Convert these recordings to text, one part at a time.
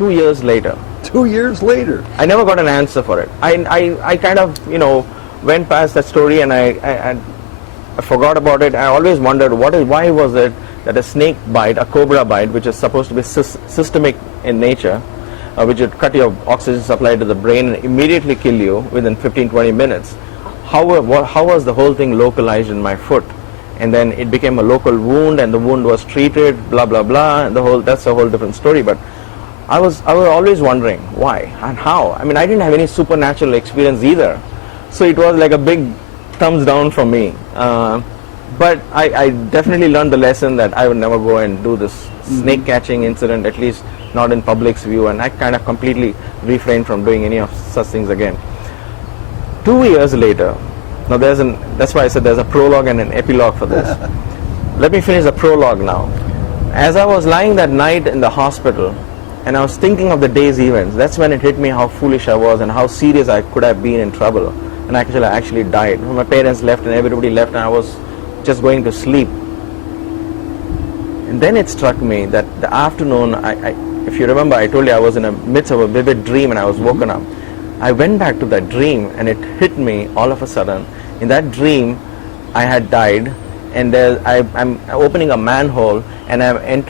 2 years later. 2 years later. I never got an answer for it. I kind of, went past that story, and I forgot about it. I always wondered why was it that a snake bite, a cobra bite, which is supposed to be systemic in nature, which would cut your oxygen supply to the brain and immediately kill you within 15-20 minutes. How was the whole thing localized in my foot? And then it became a local wound, and the wound was treated, blah blah blah, and that's a whole different story. But I was always wondering why and how. I mean, I didn't have any supernatural experience either, so it was like a big thumbs down from me. But I definitely learned the lesson that I would never go and do this snake catching incident, at least not in public's view, and I kind of completely refrained from doing any of such things again. 2 years later, now that's why I said there's a prologue and an epilogue for this. Let me finish the prologue now. As I was lying that night in the hospital, and I was thinking of the day's events, that's when it hit me how foolish I was and how serious I could have been in trouble. And I actually died. My parents left and everybody left, and I was just going to sleep. And then it struck me that the afternoon, if you remember, I told you I was in the midst of a vivid dream and I was woken up. I went back to that dream, and it hit me all of a sudden. In that dream, I had died, and I'm opening a manhole, and I'm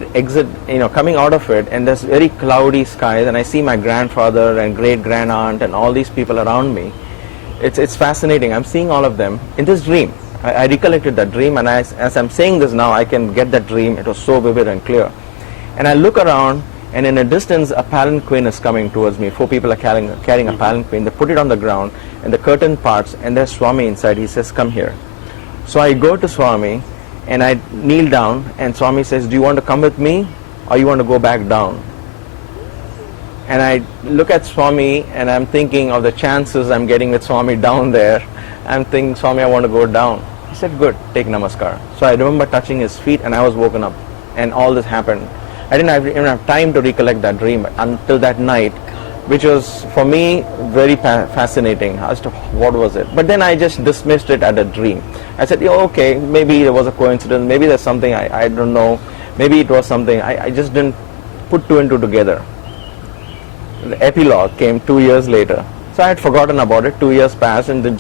coming out of it, and there's very cloudy skies, and I see my grandfather and great-grandaunt and all these people around me. It's fascinating. I'm seeing all of them in this dream. I recollected that dream, and as I'm saying this now, I can get that dream. It was so vivid and clear. And I look around, and in a distance, a palanquin is coming towards me. 4 people are carrying a palanquin. They put it on the ground, and the curtain parts, and there's Swami inside. He says, "Come here." So I go to Swami, and I kneel down, and Swami says, "Do you want to come with me, or you want to go back down?" And I look at Swami, and I'm thinking of the chances I'm getting with Swami down there. I'm thinking, "Swami, I want to go down." He said, "Good, take namaskar." So I remember touching his feet, and I was woken up, and all this happened. I didn't even have time to recollect that dream until that night, which was for me very fascinating as to what was it. But then I just dismissed it as a dream. I said, "Yeah, okay, maybe there was a coincidence, maybe there's something, I don't know, maybe it was something." I just didn't put 2 and 2 together. The epilogue came 2 years later. So I had forgotten about it. 2 years passed, and the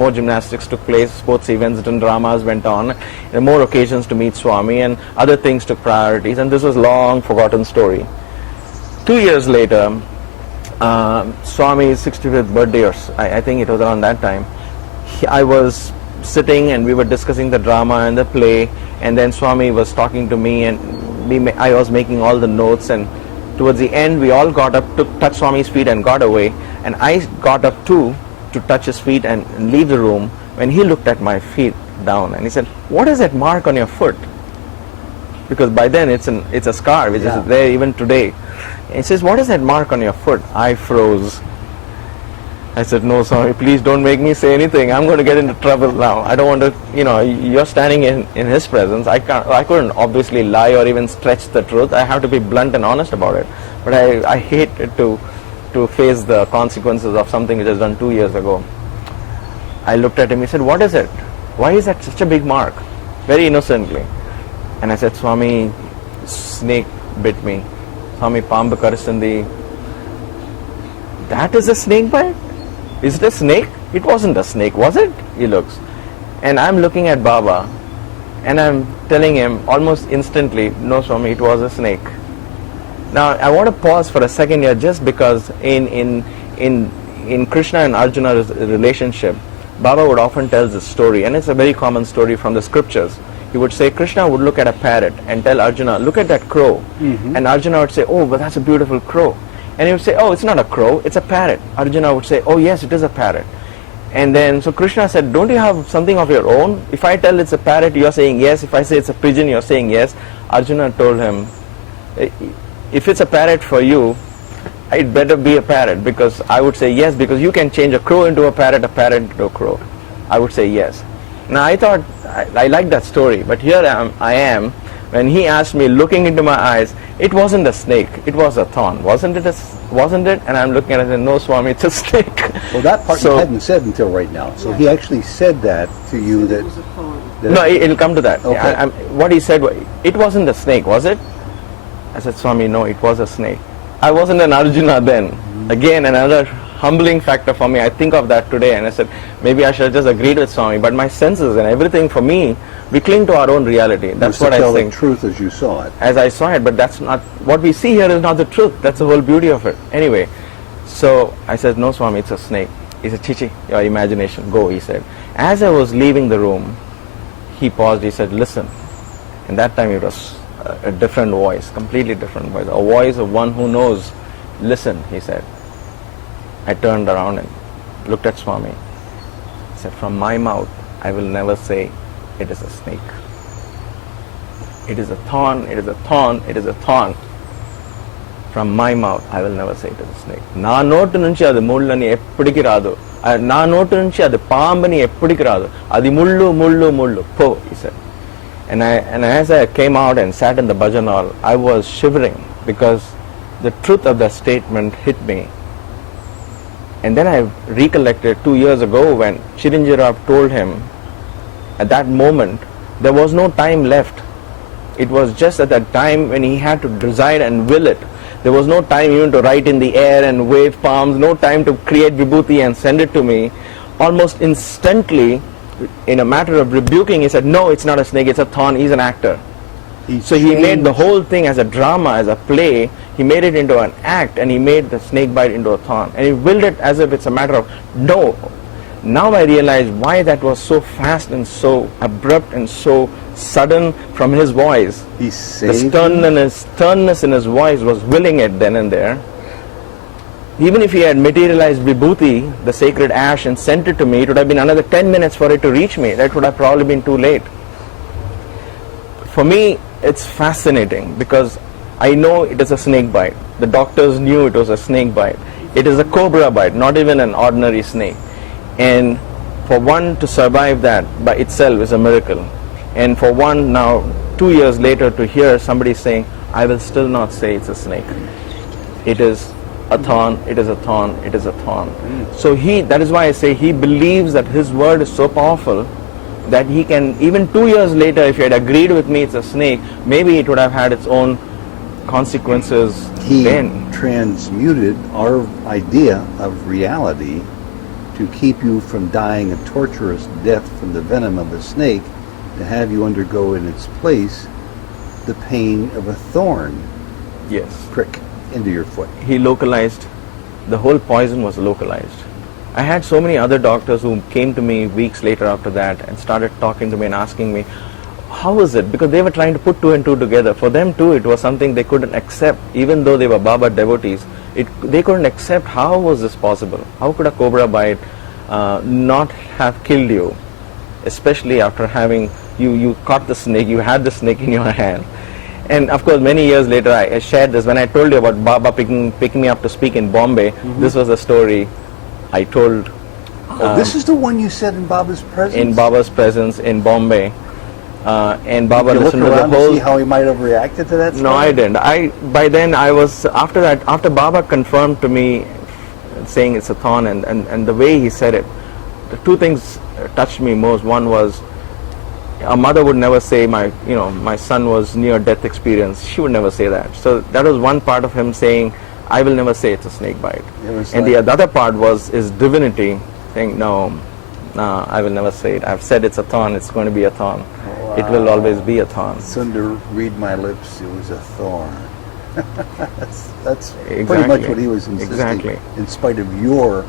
more gymnastics took place, sports events and dramas went on, and more occasions to meet Swami, and other things took priorities, and this was long forgotten story. 2 years later, Swami's 65th birthday, or I think it was around that time, I was sitting and we were discussing the drama and the play, and then Swami was talking to me, and I was making all the notes, and towards the end we all got up to touch Swami's feet and got away, and I got up too to touch his feet and leave the room, when he looked at my feet down and he said, "What is that mark on your foot?" Because by then it's a scar which is there even today. And he says, "What is that mark on your foot?" I froze. I said, "No, Swami, please don't make me say anything. I'm going to get into trouble now. I don't want to, you're standing in his presence. I couldn't obviously lie or even stretch the truth. I have to be blunt and honest about it. But I hate it to face the consequences of something which was done 2 years ago." I looked at him. He said, "What is it? Why is that such a big mark?" Very innocently. And I said, "Swami, snake bit me. Swami, paambu karistindi." "That is a snake bite? Is it a snake?" "It wasn't a snake, was it?" He looks. And I'm looking at Baba, and I'm telling him almost instantly, "No, Swami, it was a snake." Now, I want to pause for a second here, just because in Krishna and Arjuna's relationship, Baba would often tell this story, and it's a very common story from the scriptures. He would say, Krishna would look at a parrot and tell Arjuna, "Look at that crow." And Arjuna would say, "Oh, but that's a beautiful crow." And he would say, "Oh, it's not a crow, it's a parrot." Arjuna would say, "Oh, yes, it is a parrot." And then, so Krishna said, "Don't you have something of your own? If I tell it's a parrot, you're saying yes. If I say it's a pigeon, you're saying yes." Arjuna told him, "If it's a parrot for you, it better be a parrot, because I would say yes, because you can change a crow into a parrot into a crow." I would say yes. Now I thought, I liked that story, but here I am, when he asked me, looking into my eyes, it wasn't a snake, it was a thorn, wasn't it? And I'm looking at it and "No, Swami, it's a snake." Well, that part you hadn't said until right now. So he actually said that to you, that... No, it'll come to that. Okay. What he said was, "It wasn't a snake, was it?" I said, "Swami, no, it was a snake." I wasn't an Arjuna then. Again, another humbling factor for me. I think of that today and I said, maybe I should have just agreed with Swami. But my senses and everything for me, we cling to our own reality. That's what I think. You tell the truth as you saw it. As I saw it, but that's not, what we see here is not the truth. That's the whole beauty of it. Anyway, so I said, no Swami, it's a snake. He said, Chichi, your imagination, go, he said. As I was leaving the room, he paused, he said, listen. And that time it was a different voice, completely different voice. A voice of one who knows. Listen, he said. I turned around and looked at Swami. He said, from my mouth, I will never say it is a snake. It is a thorn, it is a thorn, it is a thorn. From my mouth, I will never say it is a snake. Na notu nunchi adu mullani eppadiki raadu. Na notu nunchi adu paambani eppadiki raadu. Adi mullu, po, he said. And as I came out and sat in the bhajan hall, I was shivering because the truth of that statement hit me. And then I recollected 2 years ago when Chiranjirav told him, at that moment, there was no time left. It was just at that time when he had to decide and will it. There was no time even to write in the air and wave palms, no time to create vibhuti and send it to me. Almost instantly, in a matter of rebuking, he said, no, it's not a snake, it's a thorn, he's an actor. So he made the whole thing as a drama, as a play. He made it into an act and he made the snake bite into a thorn. And he willed it as if it's a matter of no. Now I realize why that was so fast and so abrupt and so sudden from his voice. He the sternness in his voice was willing it then and there. Even if he had materialized vibhuti, the sacred ash, and sent it to me, it would have been another 10 minutes for it to reach me. That would have probably been too late. For me, it's fascinating because I know it is a snake bite. The doctors knew it was a snake bite. It is a cobra bite, not even an ordinary snake. And for one to survive that by itself is a miracle. And for one now, 2 years later, to hear somebody saying, I will still not say it's a snake. It is a thorn, it is a thorn, it is a thorn. So that is why I say he believes that his word is so powerful that he can, even 2 years later, if he had agreed with me it's a snake, maybe it would have had its own consequences then. He transmuted our idea of reality to keep you from dying a torturous death from the venom of a snake, to have you undergo in its place the pain of a thorn. Yes. Prick into your foot. He localized, the whole poison was localized. I had so many other doctors who came to me weeks later after that and started talking to me and asking me, how is it? Because they were trying to put 2 and 2 together. For them too, it was something they couldn't accept. Even though they were Baba devotees, they couldn't accept how was this possible. How could a cobra bite not have killed you? Especially after having, you caught the snake, you had the snake in your hand. And of course, many years later, I shared this. When I told you about Baba picking me up to speak in Bombay, this was the story I told. This is the one you said in Baba's presence? In Baba's presence in Bombay. And Baba Did you listened look to the around whole. to see how he might have reacted to that story? No, I didn't. By then I was, after Baba confirmed to me, saying it's a thorn, and the way he said it, the 2 things touched me most. One was, a mother would never say my son was near death experience. She would never say that. So that was one part of him saying, I will never say it's a snake bite. And the other part was his divinity saying, no, I will never say it. I've said it's a thorn, it's going to be a thorn. Wow. It will always be a thorn. Sundar, read my lips, it was a thorn. that's Exactly. Pretty much what he was insisting. Exactly. In spite of your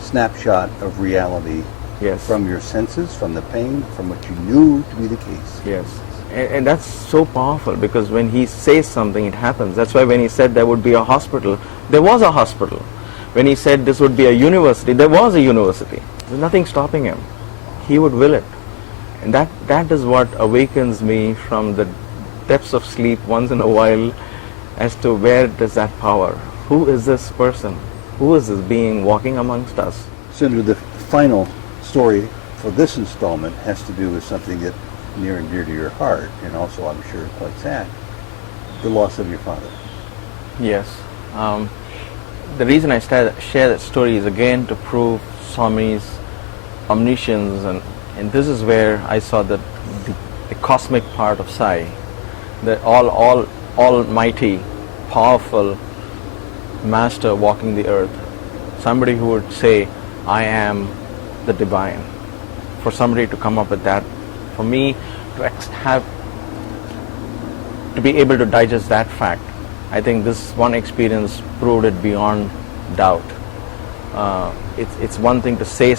snapshot of reality. Yes. From your senses, from the pain, from what you knew to be the case. Yes. And that's so powerful because when he says something, it happens. That's why when he said there would be a hospital, there was a hospital. When he said this would be a university, there was a university. There's nothing stopping him. He would will it. And that is what awakens me from the depths of sleep once in a while as to where does that power? Who is this person? Who is this being walking amongst us? Sundar, the final story for this installment has to do with something that near and dear to your heart, and also I'm sure quite sad, the loss of your father. Yes. The reason I share that story is again to prove Swami's omniscience, and this is where I saw the cosmic part of Sai, the almighty, powerful, master walking the earth, somebody who would say, I am the divine. For somebody to come up with that, for me to be able to digest that fact, I think this one experience proved it beyond doubt. It's one thing to say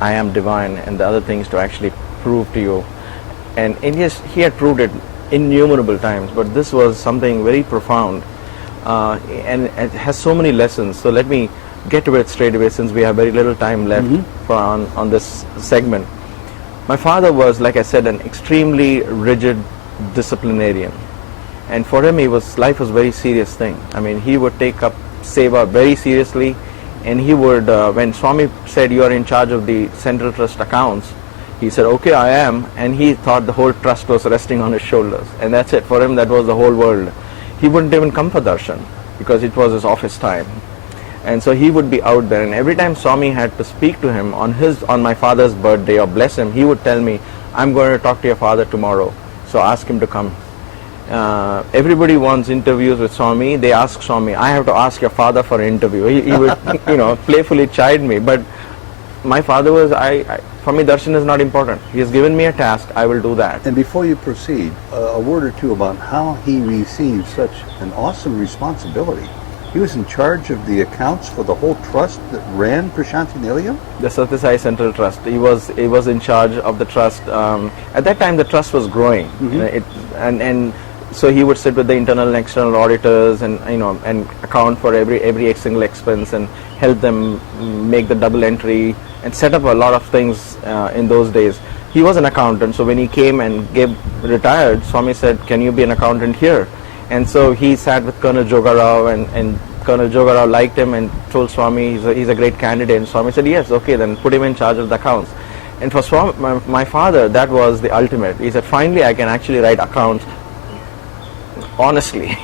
I am divine, and the other thing is to actually prove to you. And yes, he had proved it innumerable times, but this was something very profound, and it has so many lessons. So let me get to it straight away, since we have very little time left on this segment. My father was, like I said, an extremely rigid disciplinarian, and for him life was a very serious thing. I mean, he would take up seva very seriously, and he would, when Swami said, you are in charge of the Central Trust accounts, he said, okay, I am, and he thought the whole trust was resting on his shoulders, and that's it. For him, that was the whole world. He wouldn't even come for darshan, because it was his office time. And so he would be out there, and every time Swami had to speak to him on my father's birthday or bless him, he would tell me, I'm going to talk to your father tomorrow, so ask him to come. Everybody wants interviews with Swami. They ask Swami, I have to ask your father for an interview. He would playfully chide me, but my father was, for me, darshan is not important. He has given me a task, I will do that. And before you proceed, a word or two about how he received such an awesome responsibility. He was in charge of the accounts for the whole trust that ran Prashanti Nilayam? The Sathya Sai Central Trust. He was in charge of the trust. At that time, the trust was growing, and so he would sit with the internal and external auditors, and and account for every single expense, and help them make the double entry, and set up a lot of things in those days. He was an accountant, so when he came and retired, Swami said, can you be an accountant here? And so he sat with Colonel Jogarao, and Colonel Jogarao liked him and told Swami he's a great candidate. And Swami said, yes, okay, then put him in charge of the accounts. And for Swami, my father, that was the ultimate. He said, finally I can actually write accounts honestly.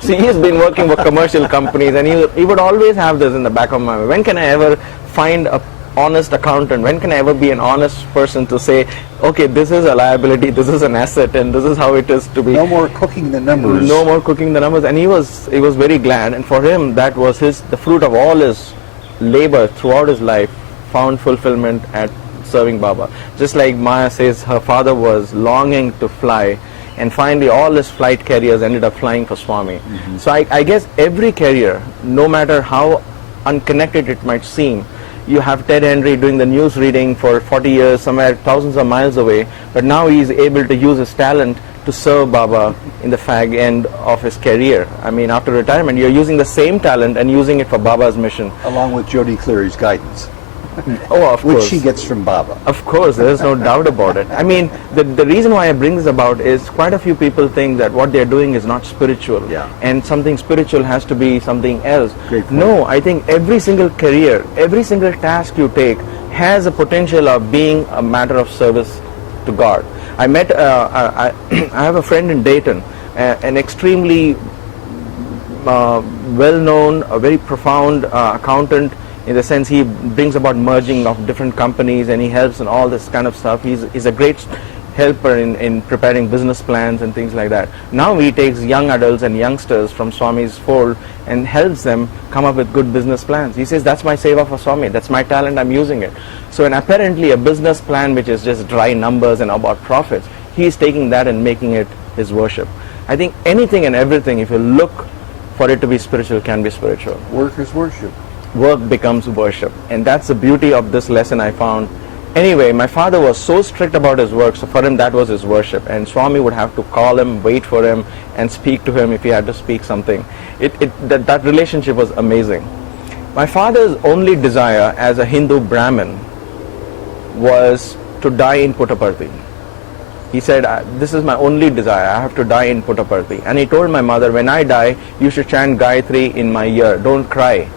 See, he's been working for commercial companies, and he would always have this in the back of my mind. When can I ever find a honest accountant? When can I ever be an honest person to say, okay, this is a liability, this is an asset, and this is how it is to be. No more cooking the numbers. No more cooking the numbers. And he was very glad, and for him that was the fruit of all his labor throughout his life, found fulfillment at serving Baba. Just like Maya says, her father was longing to fly, and finally all his flight carriers ended up flying for Swami. So I guess every carrier, no matter how unconnected it might seem, you have Ted Henry doing the news reading for 40 years, somewhere thousands of miles away, but now he is able to use his talent to serve Baba in the fag end of his career. I mean, after retirement, you're using the same talent and using it for Baba's mission. Along with Jyoti Cleary's guidance. Oh, of course. Which she gets from Baba. Of course, there's no doubt about it. I mean, the reason why I bring this about is quite a few people think that what they're doing is not spiritual. Yeah. And something spiritual has to be something else. Great point. No, I think every single career, every single task you take has a potential of being a matter of service to God. I met, I have a friend in Dayton, an extremely well-known, a very profound accountant, in the sense he brings about merging of different companies, and he helps in all this kind of stuff. He's a great helper in preparing business plans and things like that. Now he takes young adults and youngsters from Swami's fold and helps them come up with good business plans. He says, that's my seva for Swami, that's my talent, I'm using it. So and apparently a business plan which is just dry numbers and about profits, he's taking that and making it his worship. I think anything and everything, if you look for it to be spiritual, can be spiritual. Work is worship. Work becomes worship, and that's the beauty of this lesson I found. Anyway, my father was so strict about his work, so for him that was his worship, and Swami would have to call him, wait for him, and speak to him if he had to speak something. That relationship was amazing. My father's only desire as a Hindu Brahmin was to die in Puttaparthi. He said, this is my only desire, I have to die in Puttaparthi. And he told my mother, when I die, you should chant Gayatri in my ear, don't cry.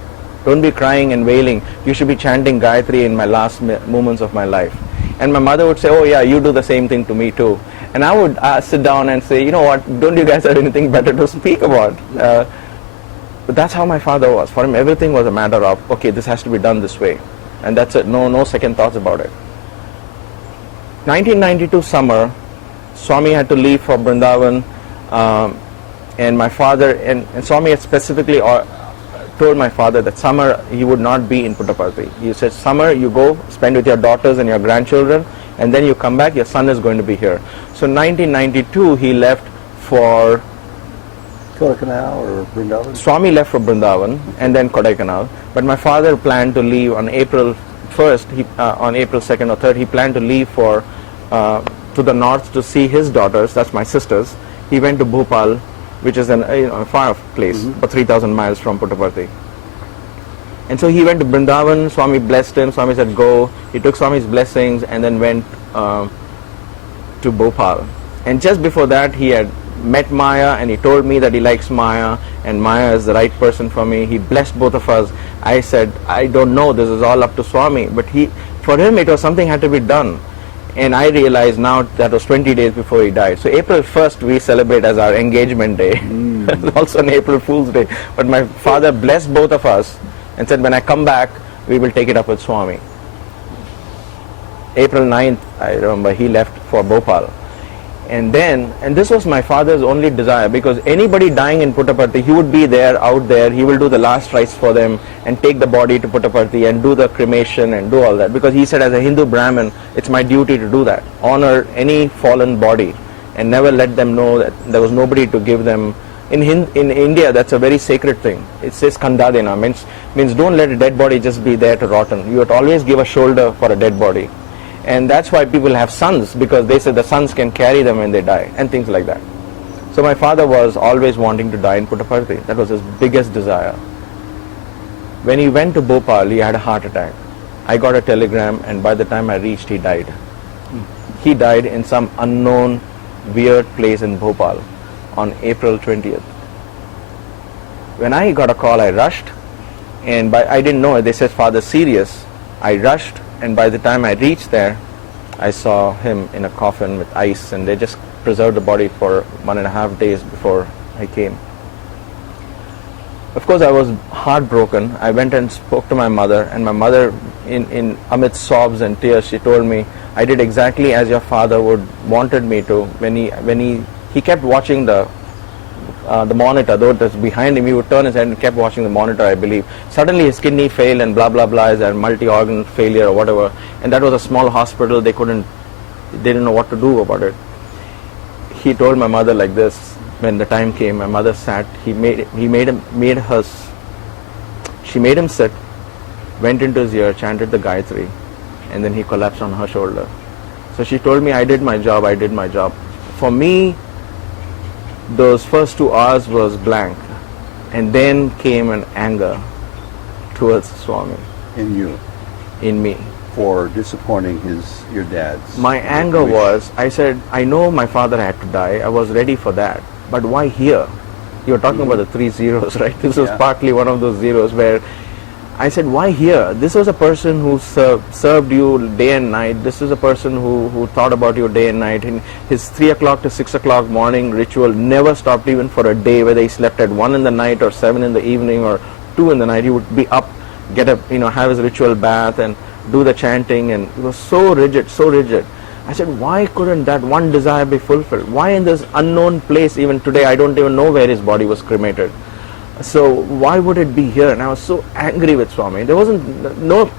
Don't be crying and wailing. You should be chanting Gayatri in my last moments of my life. And my mother would say, oh yeah, you do the same thing to me too. And I would sit down and say, you know what, don't you guys have anything better to speak about? But that's how my father was. For him, everything was a matter of, okay, this has to be done this way. And that's it, no second thoughts about it. 1992 summer, Swami had to leave for Vrindavan, and my father, and Swami had specifically told my father that summer he would not be in Puttaparthi. He said, summer you go spend with your daughters and your grandchildren, and then you come back, your son is going to be here. So 1992 he left for Kodaikanal or Vrindavan? Swami left for Vrindavan and then Kodaikanal, but my father planned to leave on April 1st, on April 2nd or 3rd, he planned to leave for to the north to see his daughters, that's my sisters. He went to Bhopal, which is a far off place, about 3,000 miles from Puttaparthi. And so he went to Vrindavan, Swami blessed him, Swami said go, he took Swami's blessings and then went to Bhopal. And just before that he had met Maya and he told me that he likes Maya and Maya is the right person for me. He blessed both of us. I said, I don't know, this is all up to Swami, but for him it was something had to be done. And I realized now that was 20 days before he died. So April 1st we celebrate as our engagement day, also an April Fool's Day. But my father blessed both of us and said, when I come back, we will take it up with Swami. April 9th, I remember, he left for Bhopal. And this was my father's only desire, because anybody dying in Puttaparthi, he would be there, out there, he will do the last rites for them and take the body to Puttaparthi and do the cremation and do all that. Because he said, as a Hindu Brahmin, it's my duty to do that. Honor any fallen body and never let them know that there was nobody to give them. In India, that's a very sacred thing. It says Kandadena, means don't let a dead body just be there to rotten. You have to always give a shoulder for a dead body. And that's why people have sons, because they say the sons can carry them when they die and things like that. So my father was always wanting to die in Puttaparthi. That was his biggest desire. When he went to Bhopal, he had a heart attack. I got a telegram and by the time I reached, he died. He died in some unknown weird place in Bhopal on April 20th. When I got a call, I rushed, and I didn't know it. They said, Father's serious. I rushed, and by the time I reached there, I saw him in a coffin with ice, and they just preserved the body for 1.5 days before I came. Of course, I was heartbroken. I went and spoke to my mother, and my mother, in amidst sobs and tears, she told me, I did exactly as your father wanted me to. When he kept watching the monitor, though it was behind him, he would turn his head and kept watching the monitor, I believe. Suddenly his kidney failed and blah blah blah, is a multi-organ failure or whatever, and that was a small hospital. They didn't know what to do about it. He told my mother like this, when the time came, my mother sat, she made him sit, went into his ear, chanted the Gayatri, and then he collapsed on her shoulder. So she told me, I did my job. For me, those first 2 hours was blank, and then came an anger towards Swami. In you? In me. For disappointing your dad's? My anger was, I said, I know my father had to die, I was ready for that, but why here? You were talking about the 3 zeros, right? This was partly one of those zeros where I said, why here? This was a person who served you day and night. This is a person who thought about you day and night. And his 3 o'clock to 6 o'clock morning ritual never stopped even for a day, whether he slept at 1 in the night or 7 in the evening or 2 in the night. He would be up, get up, have his ritual bath and do the chanting, and it was so rigid. I said, why couldn't that one desire be fulfilled? Why in this unknown place, even today, I don't even know where his body was cremated. So why would it be here? And I was so angry with Swami. There was no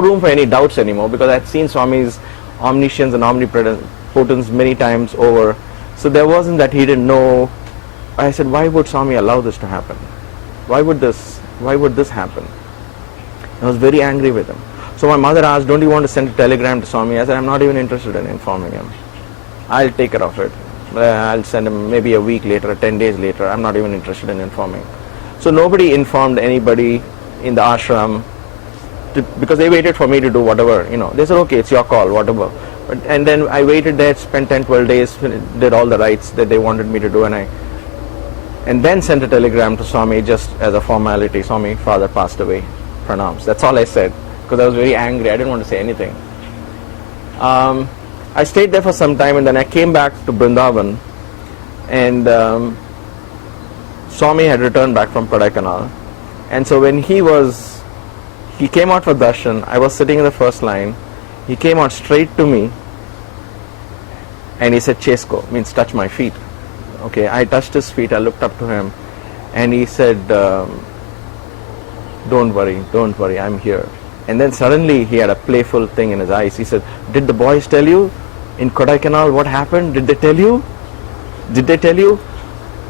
room for any doubts anymore, because I had seen Swami's omniscience and omnipotence many times over. So there wasn't that he didn't know. I said, why would Swami allow this to happen? Why would this happen? I was very angry with him. So my mother asked, don't you want to send a telegram to Swami? I said, I'm not even interested in informing him. I'll take care of it. I'll send him maybe a week later, 10 days later. I'm not even interested in informing. So nobody informed anybody in the ashram, because they waited for me to do whatever, They said, okay, it's your call, whatever. And then I waited there, spent 10-12 days, did all the rites that they wanted me to do, and then sent a telegram to Swami just as a formality. Swami, father passed away. Pranams. That's all I said, because I was very angry. I didn't want to say anything. I stayed there for some time, and then I came back to Vrindavan, and Swami had returned back from Kodaikanal, and so when he came out for darshan, I was sitting in the first line. He came out straight to me, and he said, Chesko, means touch my feet. Okay, I touched his feet, I looked up to him, and he said, don't worry, I'm here. And then suddenly he had a playful thing in his eyes. He said, did the boys tell you in Kodaikanal what happened? Did they tell you?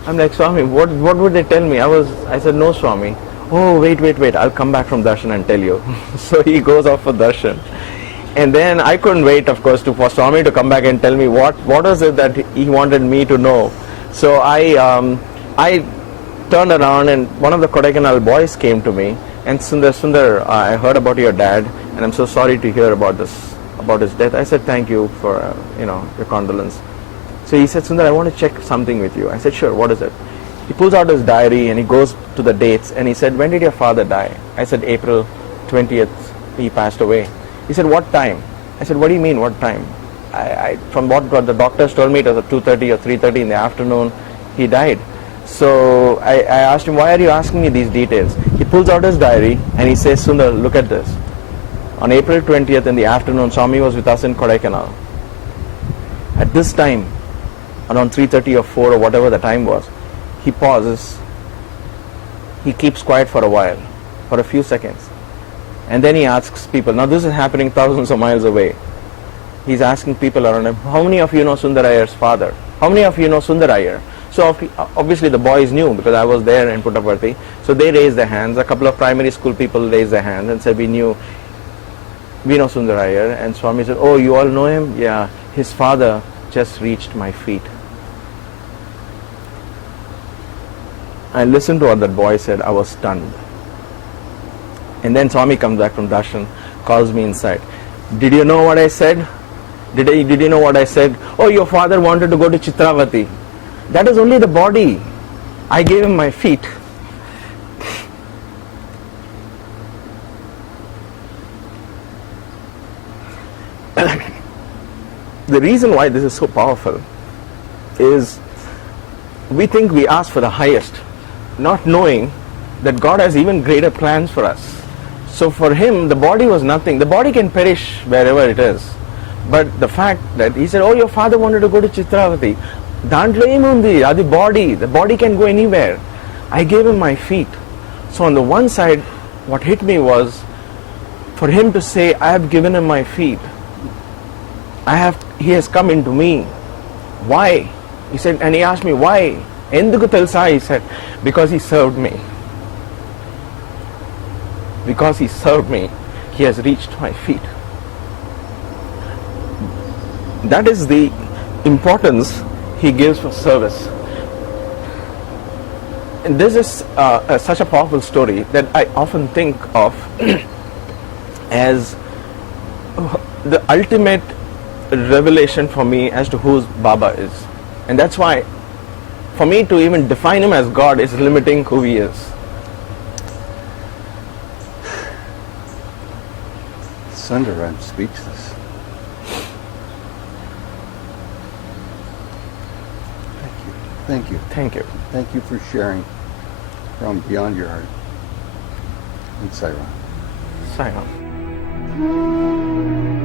I'm like, Swami, what would they tell me? I said, no, Swami. Oh, wait, I'll come back from darshan and tell you. So he goes off for darshan. And then I couldn't wait, of course, for Swami to come back and tell me what was it that he wanted me to know. So I turned around, and one of the Kodaikanal boys came to me and Sundar, I heard about your dad, and I'm so sorry to hear about his death. I said, thank you for your condolence. So he said, Sundar, I want to check something with you. I said, sure, what is it? He pulls out his diary and he goes to the dates, and he said, when did your father die? I said, April 20th, he passed away. He said, what time? I said, what do you mean, what time? From what the doctors told me, it was at 2:30 or 3:30 in the afternoon, he died. So I asked him, why are you asking me these details? He pulls out his diary and he says, Sundar, look at this. On April 20th in the afternoon, Swami was with us in Kodaikanal. At this time, around 3:30 or 4 or whatever the time was, he pauses, he keeps quiet for a while, for a few seconds. And then he asks people, now this is happening thousands of miles away. He's asking people around him, how many of you know Sundar Iyer's father? How many of you know Sundar Iyer? So obviously the boys knew, because I was there in Puttaparthi. So they raised their hands. A couple of primary school people raised their hands and said, we know Sundar Iyer. And Swami said, oh, you all know him? Yeah, his father just reached my feet. I listened to what that boy said. I was stunned. And then Swami comes back from darshan, calls me inside. Did you know what I said? Did you know what I said? Oh, your father wanted to go to Chitravati. That is only the body. I gave him my feet. The reason why this is so powerful is we think we ask for the highest, not knowing that God has even greater plans for us. So for him, the body was nothing. The body can perish wherever it is. But the fact that he said, oh, your father wanted to go to Chitravati. The body can go anywhere. I gave him my feet. So on the one side, what hit me was for him to say, I have given him my feet. He has come into me. Why? He said, and he asked me, why? Enduku telusa? He said, because he served me. Because he served me, he has reached my feet. That is the importance he gives for service. And this is such a powerful story that I often think of as the ultimate revelation for me as to who Baba is. And that's why for me to even define him as God is limiting who he is. Sundar, I'm speechless. Thank you. Thank you. Thank you for sharing from beyond your heart. And Sai Ram. Sai Ram.